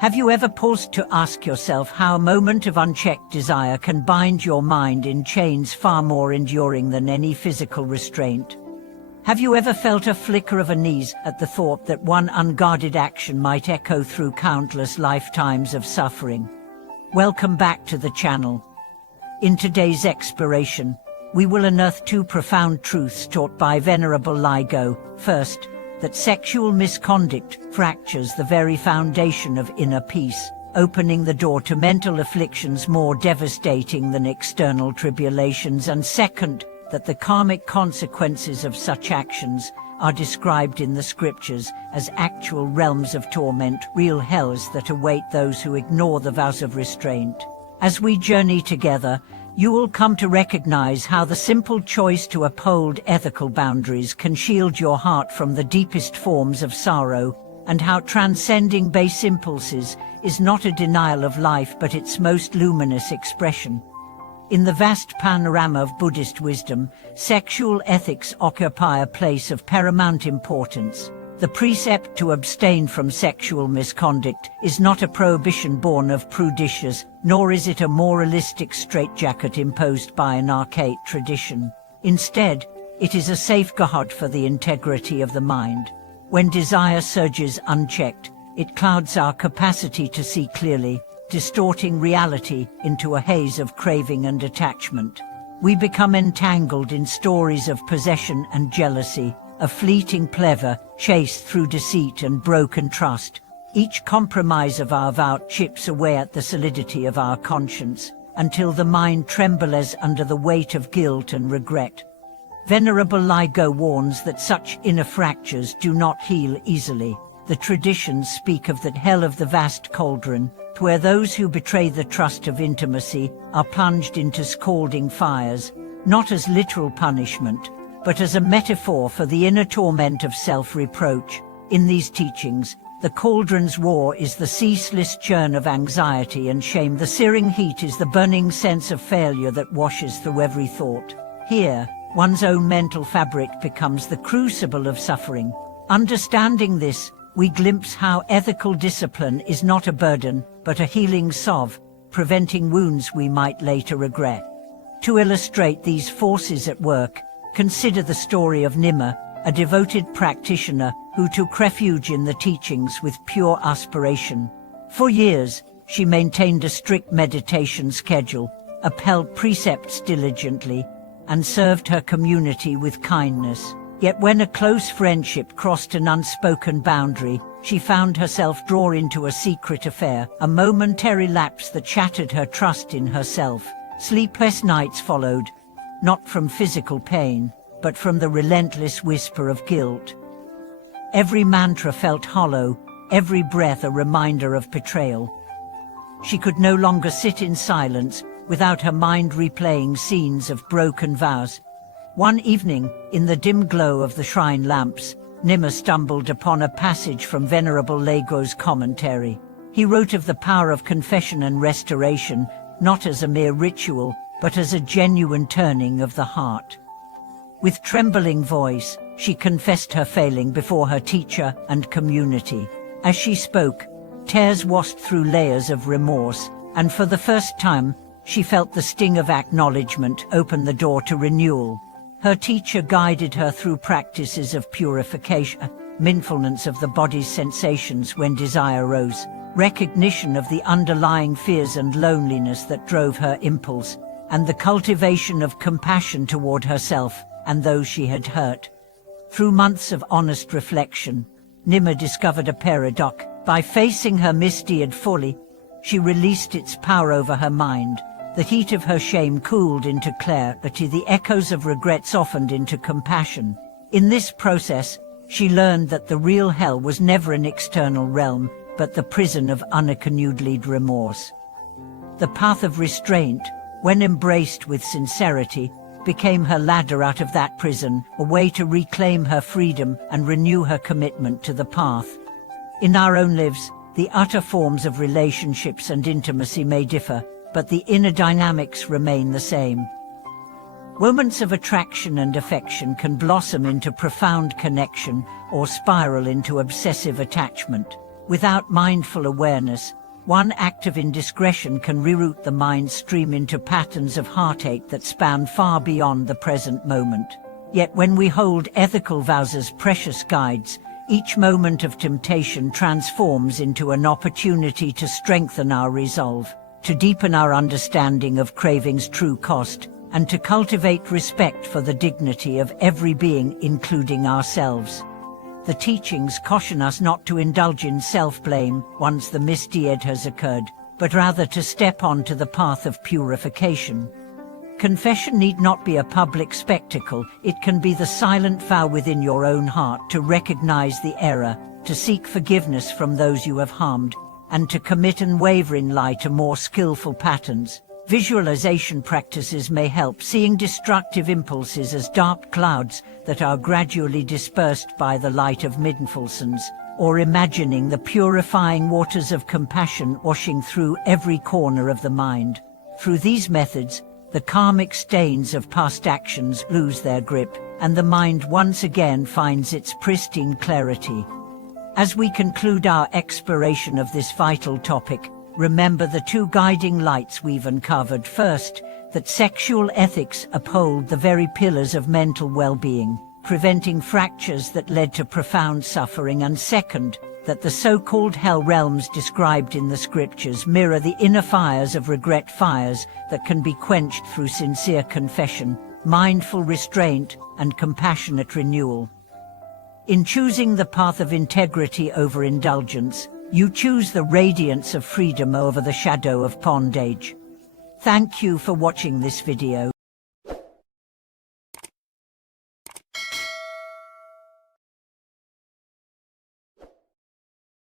Have you ever paused to ask yourself how a moment of unchecked desire can bind your mind in chains far more enduring than any physical restraint? Have you ever felt a flicker of unease at the thought that one unguarded action might echo through countless lifetimes of suffering? Welcome back to the channel. In today's exploration, we will unearth two profound truths taught by Venerable Ligo. First, that sexual misconduct fractures the very foundation of inner peace, opening the door to mental afflictions more devastating than external tribulations, and second, that the karmic consequences of such actions are described in the scriptures as actual realms of torment, real hells that await those who ignore the vows of restraint. As we journey together, you will come to recognize how the simple choice to uphold ethical boundaries can shield your heart from the deepest forms of sorrow, and how transcending base impulses is not a denial of life but its most luminous expression. In the vast panorama of Buddhist wisdom, sexual ethics occupy a place of paramount importance. The precept to abstain from sexual misconduct is not a prohibition born of prudishness, nor is it a moralistic straitjacket imposed by an archaic tradition. Instead, it is a safeguard for the integrity of the mind. When desire surges unchecked, it clouds our capacity to see clearly, distorting reality into a haze of craving and attachment. We become entangled in stories of possession and jealousy, a fleeting pleasure chased through deceit and broken trust. Each compromise of our vow chips away at the solidity of our conscience, until the mind trembles under the weight of guilt and regret. Venerable Ligo warns that such inner fractures do not heal easily. The traditions speak of the hell of the vast cauldron, where those who betray the trust of intimacy are plunged into scalding fires, not as literal punishment, but as a metaphor for the inner torment of self-reproach. In these teachings, the cauldron's roar is the ceaseless churn of anxiety and shame. The searing heat is the burning sense of failure that washes through every thought. Here, one's own mental fabric becomes the crucible of suffering. Understanding this, we glimpse how ethical discipline is not a burden, but a healing salve, preventing wounds we might later regret. To illustrate these forces at work, consider the story of Nima, a devoted practitioner who took refuge in the teachings with pure aspiration. For years, she maintained a strict meditation schedule, upheld precepts diligently, and served her community with kindness. Yet when a close friendship crossed an unspoken boundary, she found herself drawn into a secret affair, a momentary lapse that shattered her trust in herself. Sleepless nights followed, not from physical pain, but from the relentless whisper of guilt. Every mantra felt hollow, every breath a reminder of betrayal. She could no longer sit in silence, without her mind replaying scenes of broken vows. One evening, in the dim glow of the shrine lamps, Nima stumbled upon a passage from Venerable Ligo's commentary. He wrote of the power of confession and restoration, not as a mere ritual, but as a genuine turning of the heart. With trembling voice, she confessed her failing before her teacher and community. As she spoke, tears washed through layers of remorse, and for the first time, she felt the sting of acknowledgement open the door to renewal. Her teacher guided her through practices of purification, mindfulness of the body's sensations when desire rose, recognition of the underlying fears and loneliness that drove her impulse, and the cultivation of compassion toward herself and those she had hurt. Through months of honest reflection, Nima discovered a paradox. By facing her misdeed fully, she released its power over her mind. The heat of her shame cooled into clarity, the echoes of regret softened into compassion. In this process, she learned that the real hell was never an external realm, but the prison of unaccumulated remorse. The path of restraint, when embraced with sincerity, became her ladder out of that prison, a way to reclaim her freedom and renew her commitment to the path. In our own lives, the utter forms of relationships and intimacy may differ, but the inner dynamics remain the same. Moments of attraction and affection can blossom into profound connection or spiral into obsessive attachment. Without mindful awareness, one act of indiscretion can reroute the mind's stream into patterns of heartache that span far beyond the present moment. Yet when we hold ethical vows as precious guides, each moment of temptation transforms into an opportunity to strengthen our resolve, to deepen our understanding of craving's true cost, and to cultivate respect for the dignity of every being, including ourselves. The teachings caution us not to indulge in self-blame once the misdeed has occurred, but rather to step onto the path of purification. Confession need not be a public spectacle. It can be the silent vow within your own heart to recognize the error, to seek forgiveness from those you have harmed, and to commit unwavering lie to more skillful patterns. Visualization practices may help, seeing destructive impulses as dark clouds that are gradually dispersed by the light of mindfulness, or imagining the purifying waters of compassion washing through every corner of the mind. Through these methods, the karmic stains of past actions lose their grip, and the mind once again finds its pristine clarity. As we conclude our exploration of this vital topic, remember the two guiding lights we've uncovered. First, that sexual ethics uphold the very pillars of mental well-being, preventing fractures that led to profound suffering, and second, that the so-called hell realms described in the scriptures mirror the inner fires of regret, fires that can be quenched through sincere confession, mindful restraint, and compassionate renewal. In choosing the path of integrity over indulgence, you choose the radiance of freedom over the shadow of bondage. Thank you for watching this video.